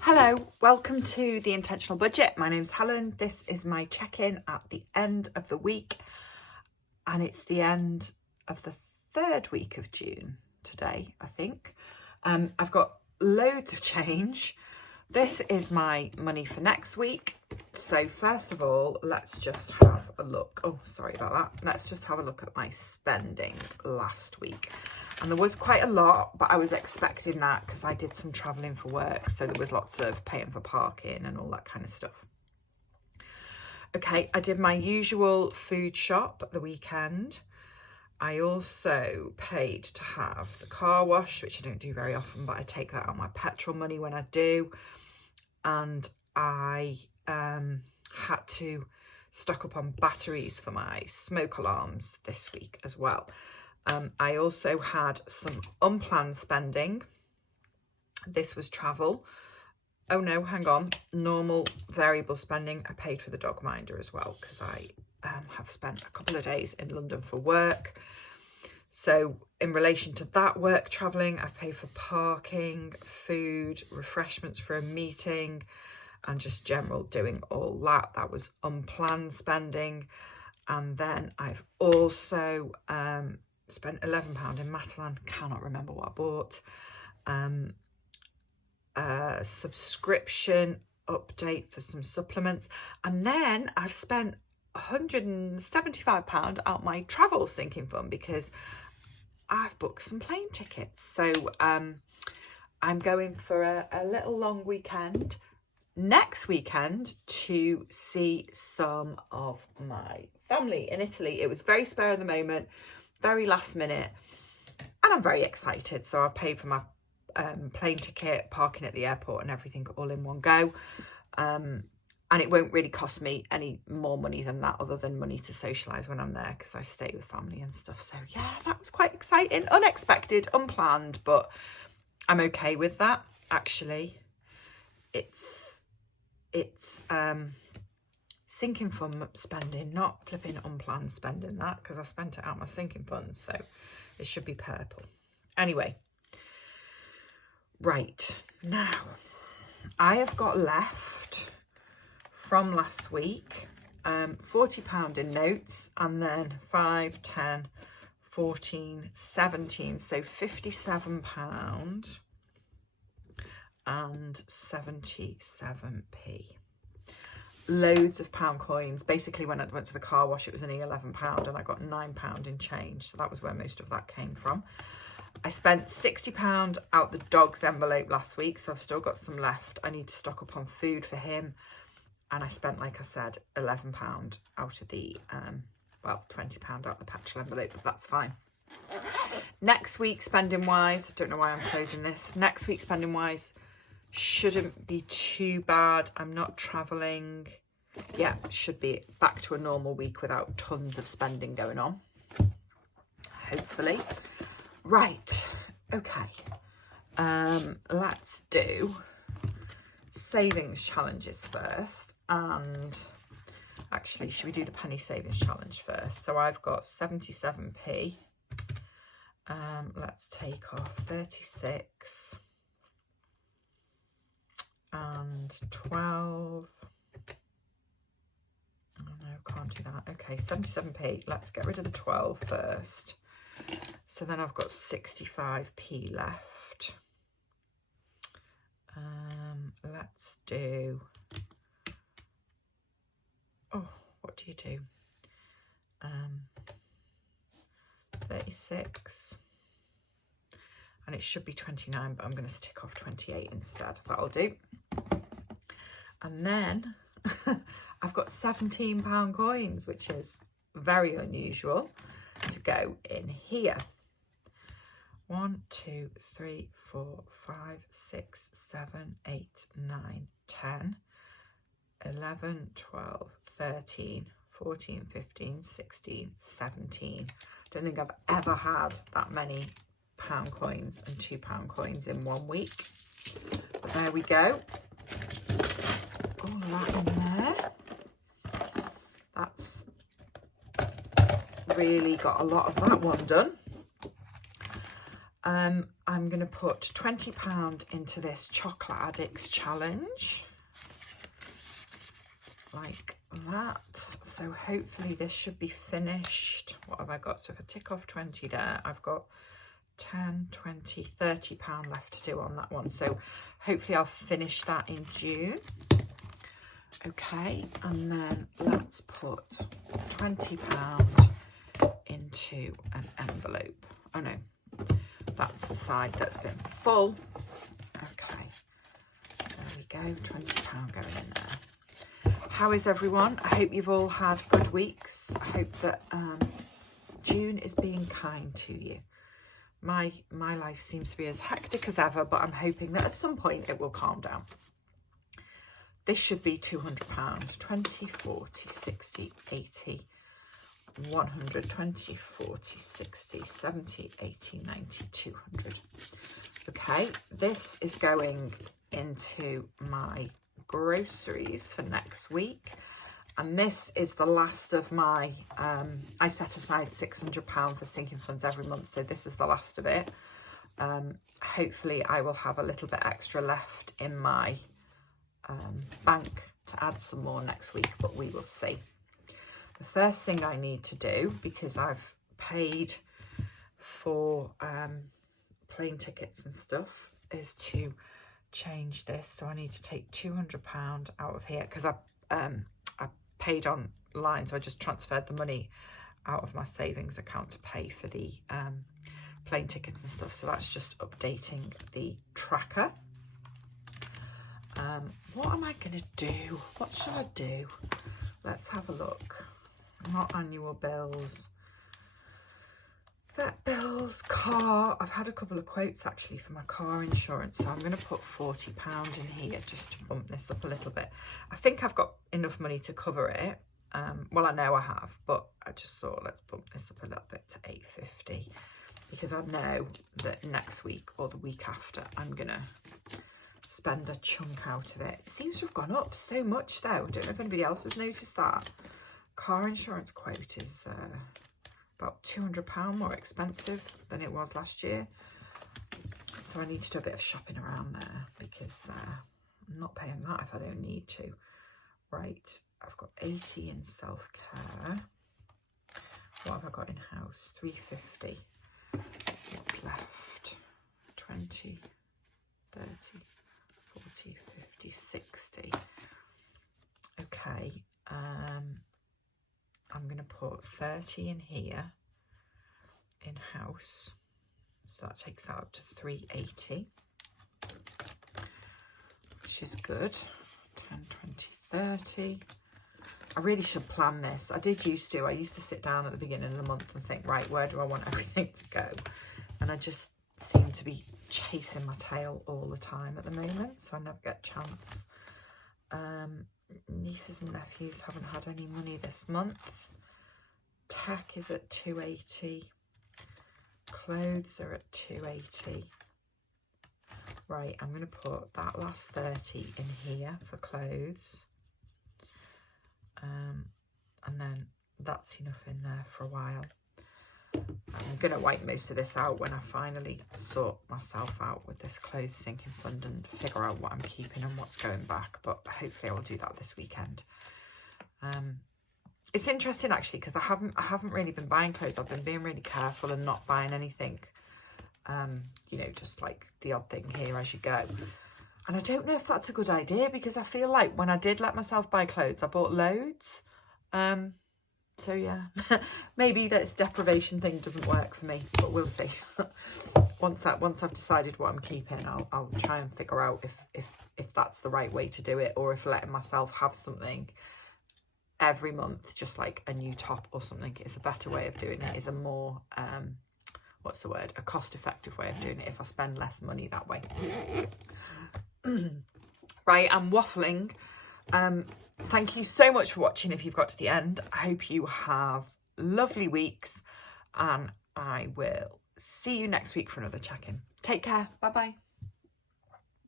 Hello, welcome to The Intentional Budget. My name's Helen. This is my check-in at the end of the week, and it's the end of the third week of June today, I think. I've got loads of change. This is my money for next week. So first of all, let's just have a look. Oh, sorry about that. Let's just have a look at my spending last week. And there was quite a lot, but I was expecting that because I did some travelling for work. So there was lots of paying for parking and all that kind of stuff. Okay, I did my usual food shop at the weekend. I also paid to have the car wash, which I don't do very often, but I take that out of my petrol money when I do. And I had to stock up on batteries for my smoke alarms this week as well. I also had some unplanned spending. This was travel. Oh no, hang on. Normal variable spending. I paid for the dog minder as well because I have spent a couple of days in London for work. So in relation to that work travelling, I've paid for parking, food, refreshments for a meeting, and just general doing all that. That was unplanned spending. And then I've also spent £11 in Matalan. Cannot remember what I bought. A subscription update for some supplements. And then I've spent £175 out my travel sinking fund because I've booked some plane tickets. So I'm going for a little long weekend next weekend to see some of my family in Italy. It was very spare of the moment, very last minute, and I'm very excited. So I paid for my plane ticket, parking at the airport and everything all in one go. And it won't really cost me any more money than that, other than money to socialise when I'm there because I stay with family and stuff. So yeah, that was quite exciting, unexpected, unplanned, but I'm okay with that. Actually, it's sinking fund spending, not flipping unplanned spending, that because I spent it out my sinking fund, so it should be purple. Anyway, right, now I have got left from last week £40 in notes, and then 5, 10, 14, 17, so £57 and 77p. Loads of pound coins. Basically, when I went to the car wash, it was only £11 and I got £9 in change, so that was where most of that came from. I spent £60 out the dog's envelope last week, so I've still got some left. I need to stock up on food for him, and I spent, like I said, £11 out of the well, £20 out the petrol envelope, but that's fine. Next week, spending wise, I don't know why I'm closing this. Next week, spending wise, shouldn't be too bad. I'm not traveling. Yeah, should be back to a normal week without tons of spending going on, hopefully. Right, okay, let's do savings challenges first. And actually, should we do the penny savings challenge first? So I've got 77p. Let's take off 36 and 12. Oh no, can't do that. Okay, 77p. Let's get rid of the 12 first. So then I've got 65p left. Let's do, oh, what do you do? 36. And it should be 29, but I'm going to stick off 28 instead. That'll do. And then I've got £17 coins, which is very unusual, to go in here. 1, 2, 3, 4, 5, 6, 7, 8, 9, 10, 11, 12, 13, 14, 15, 16, 17. I don't think I've ever had that many pound coins and £2 coins in 1 week. But there we go. All of that in there. That's really got a lot of that one done. I'm going to put £20 into this Chocolate Addicts Challenge. Like that. So hopefully this should be finished. What have I got? So if I tick off 20 there, I've got 10, 20, £30 left to do on that one. So hopefully I'll finish that in June. Okay, and then let's put £20 into an envelope. Oh no, that's the side that's been full. Okay, there we go, £20 going in there. How is everyone? I hope you've all had good weeks. I hope that June is being kind to you. My life seems to be as hectic as ever, but I'm hoping that at some point it will calm down. This should be £200, 20, 40, 60, 80, 100, 20, 40, 60, 70, 80, 90, 200. Okay, this is going into my groceries for next week. And this is the last of my, I set aside £600 for sinking funds every month. So this is the last of it. Hopefully I will have a little bit extra left in my bank to add some more next week, but we will see. The first thing I need to do, because I've paid for plane tickets and stuff, is to change this. So I need to take £200 out of here because I paid online, so I just transferred the money out of my savings account to pay for the plane tickets and stuff. So that's just updating the tracker. What am I going to do? What should I do? Let's have a look. Not annual bills. Vet bills, car. I've had a couple of quotes actually for my car insurance. So I'm going to put £40 in here just to bump this up a little bit. I think I've got enough money to cover it. Well, I know I have, but I just thought let's bump this up a little bit to £8.50 because I know that next week or the week after I'm going to spend a chunk out of it. It seems to have gone up so much though. I don't know if anybody else has noticed that. Car insurance quote is about £200 more expensive than it was last year. So I need to do a bit of shopping around there because I'm not paying that if I don't need to. Right, I've got 80 in self-care. What have I got in house? 350. What's left? 20, 30, 40, 50, 60. Okay, I'm going to put 30 in here in house. So that takes that up to 380, which is good. 10, 20, 30. I really should plan this. I used to sit down at the beginning of the month and think, right, where do I want everything to go? And I just seem to be chasing my tail all the time at the moment, so I never get a chance. Nieces and nephews haven't had any money this month. Tech is at 280. Clothes are at 280. Right, I'm going to put that last 30 in here for clothes. And then that's enough in there for a while. I'm going to wipe most of this out when I finally sort myself out with this clothes sinking fund and figure out what I'm keeping and what's going back. But hopefully I will do that this weekend. It's interesting actually because I haven't really been buying clothes. I've been being really careful and not buying anything. You know, just like the odd thing here as you go. And I don't know if that's a good idea because I feel like when I did let myself buy clothes, I bought loads. So yeah, maybe this deprivation thing doesn't work for me, but we'll see. Once I've decided what I'm keeping, I'll try and figure out if that's the right way to do it, or if letting myself have something every month, just like a new top or something, is a better way of doing it. Is a more what's the word? A cost-effective way of doing it if I spend less money that way. Right, I'm waffling. Thank you so much for watching if you've got to the end. I hope you have lovely weeks and I will see you next week for another check-in. Take care. Bye-bye.